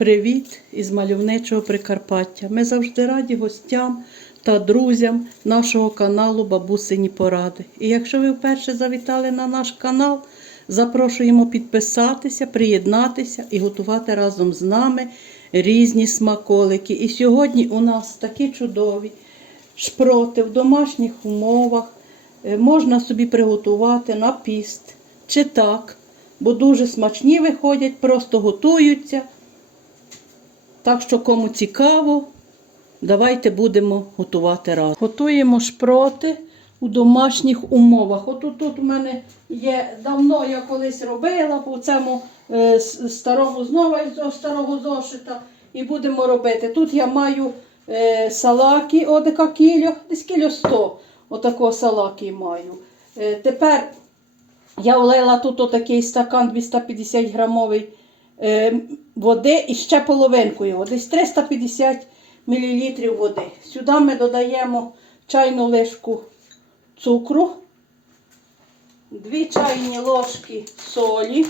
Привіт із мальовничого Прикарпаття. Ми завжди раді гостям та друзям нашого каналу Бабусині Поради. І якщо ви вперше завітали на наш канал, запрошуємо підписатися, приєднатися і готувати разом з нами різні смаколики. І сьогодні у нас такі чудові шпроти в домашніх умовах. Е, Можна собі приготувати на піст чи так, бо дуже смачні виходять, просто готуються. Так що, кому цікаво, давайте будемо готувати разом. Готуємо шпроти у домашніх умовах. От тут у мене є давно я колись робила по цьому е, старому знову цього старого зошита. І будемо робити. Тут я маю е, салаки, одека кіло, десь кіло 100 отакого салаки маю. Е, тепер я влила тут отакий стакан 250 грамовий води і ще половинку його, десь 350 мл води. Сюди ми додаємо чайну лишку цукру, 2 чайні ложки солі.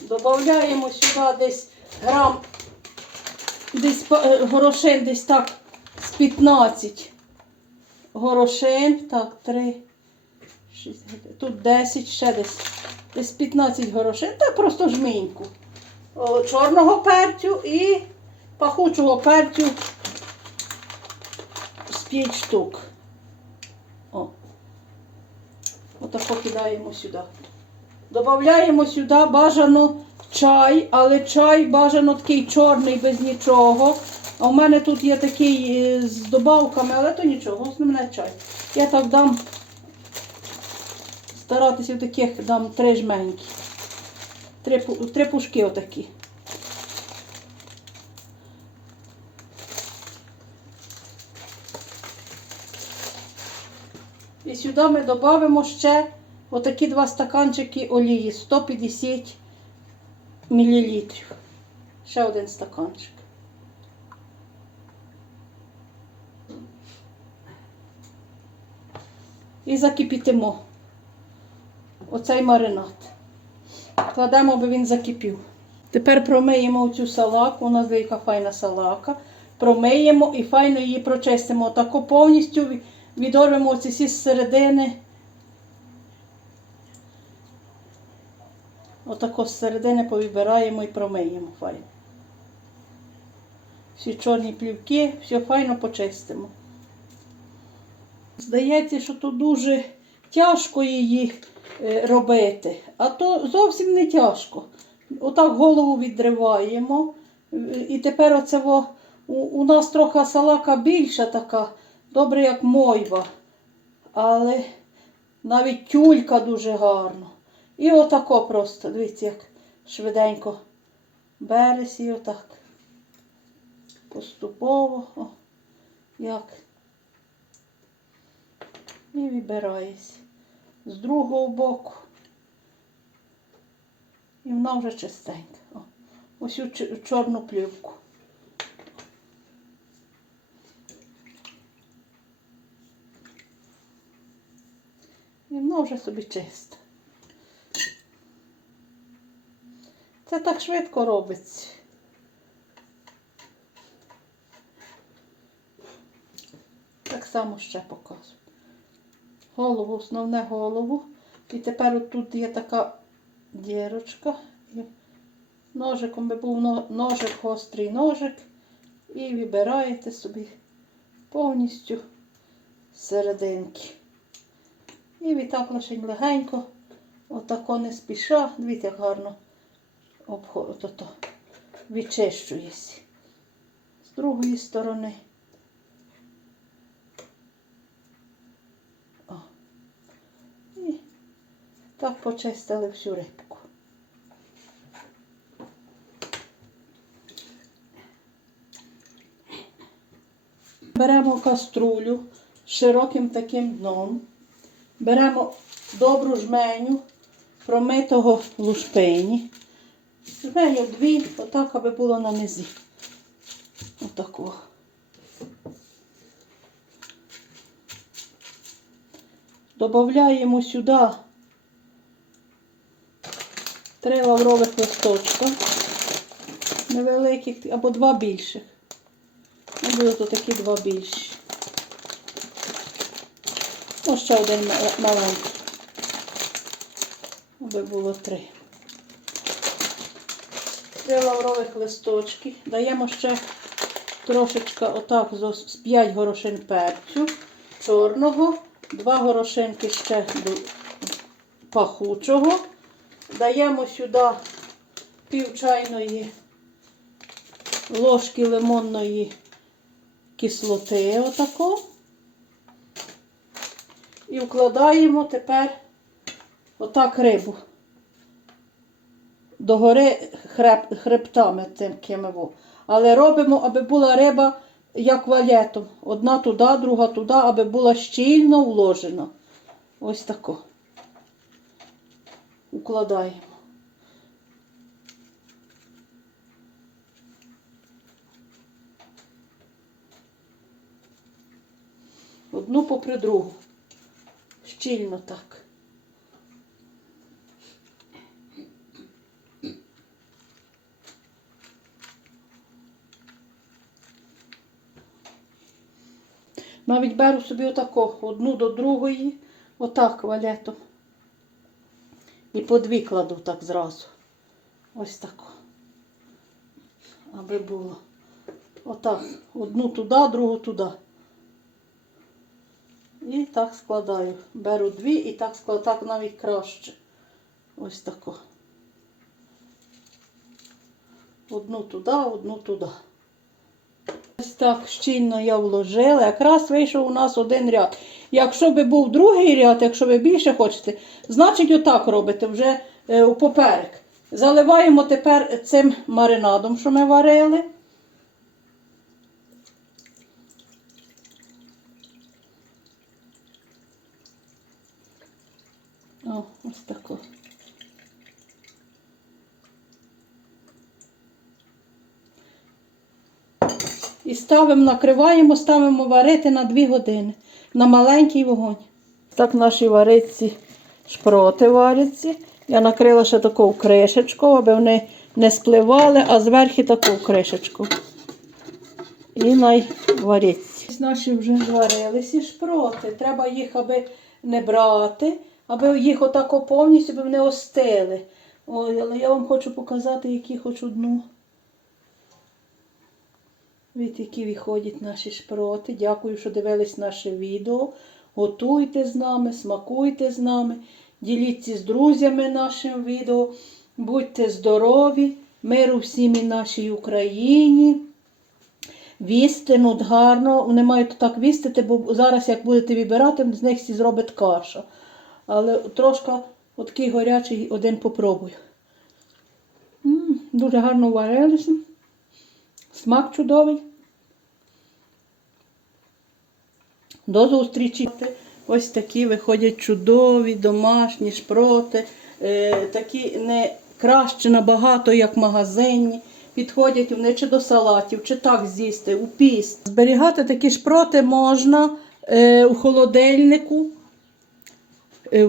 Додаємо сюди десь грам, десь е, горошин десь так з 15 горошин. Так, 3, 6, тут 10, ще десь. Десь 15 горошин, та просто жменьку. О, Чорного перцю і пахучого перцю з 5 штук. О. Отако кидаємо сюди. Додаємо сюди бажано чай, але чай бажано такий чорний без нічого. А у мене тут є такий е, з добавками, але то нічого, основне чай. Я так дам старатися в таких дам три жменьки. Три, три пушки отакі. І сюди ми додамо ще отакі два стаканчики олії 150 мл. Ще один стаканчик. І закипітимо оцей маринад. Кладемо, аби він закипів. Тепер промиємо цю салаку, у нас деяка файна салака. Промиємо і файно її прочистимо. Тако повністю ві- відорвемо оці всі середини. Отако з середини повибираємо і промиємо файно. Всі чорні плівки, все файно почистимо. Здається, що то дуже тяжко її е, робити, а то зовсім не тяжко. Отак голову відриваємо. Е, І тепер оце во, у, нас трохи салака більша така, добре як мойва. Але навіть тюлька дуже гарно. І отако просто, дивіться, як швиденько береш і отак. Поступово, о, як. І вибираєш з другого боку. І вона вже чистенька. О, ось цю чорну плівку. І вона вже собі чиста. Це так швидко робиться. Так само ще показую. Голову, основне голову. І тепер отут є така дірочка. Ножиком би був ножик, гострий ножик. І вибираєте собі повністю серединки. І відтак лише легенько, отако не спіша. Дивіться, як гарно обхо- ото-то відчищується. З другої сторони. О. І так почистили всю рибку. Беремо каструлю з широким таким дном. Беремо добру жменю промитого лушпині. Жменю дві, отак, аби було на низі. Отакого. додаємо сюди три лаврових листочка невеликих або два більших. Ну, будуть отакі два більші. Ось ще один маленький. Аби було три. Три лаврових листочки. Даємо ще трошечка отак з 5 горошин перцю чорного, два горошинки ще пахучого. Даємо сюди пів чайної ложки лимонної кислоти отако. І вкладаємо тепер отак рибу. Догори хреб, хребтами цим кимиво. Але робимо, аби була риба як валетом. Одна туди, друга туди, аби була щільно вложена. Ось тако. Укладаємо. Одну попри другу. Щільно так. Навіть беру собі отако, одну до другої, отак валетом. І по дві кладу так зразу. Ось тако. Аби було. Отак. Одну туди, другу туди. І так складаю. Беру дві і так складаю, так навіть краще. Ось тако. Одну туди, одну туди. Ось так щільно я вложила. Якраз вийшов у нас один ряд. Якщо би був другий ряд, якщо ви більше хочете, значить отак робите вже е, поперек. Заливаємо тепер цим маринадом, що ми варили. О, ось тако. І ставимо, накриваємо, ставимо варити на 2 години на маленький вогонь. Так наші вариці шпроти варяться. Я накрила ще таку кришечку, аби вони не спливали, а зверху таку кришечку. І най варяться. Ось Наші вже зварилися шпроти. Треба їх аби не брати, аби їх отако повністю аби вони остили. Ой, але я вам хочу показати, які хоч одну. Від які виходять наші шпроти. Дякую, що дивились наше відео. Готуйте з нами, смакуйте з нами, діліться з друзями нашим відео. Будьте здорові, миру всім і нашій Україні. Вістинуть гарно. Вони мають так вістити, бо зараз, як будете вибирати, з них всі зробить каша. Але трошки такий горячий один попробую. М, дуже гарно варилися. Смак чудовий. До зустрічі. Ось такі виходять чудові домашні шпроти. Е, такі не краще набагато, як магазинні. Підходять вони чи до салатів, чи так з'їсти, у піст. Зберігати такі шпроти можна е, у холодильнику. Е,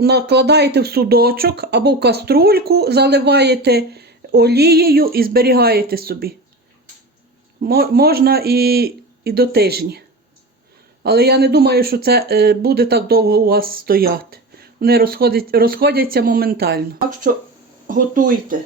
накладаєте в судочок або в каструльку, заливаєте олією і зберігаєте собі. Можна і, і до тижня. Але я не думаю, що це е, буде так довго у вас стояти. Вони розходять, розходяться моментально. Так що готуйте.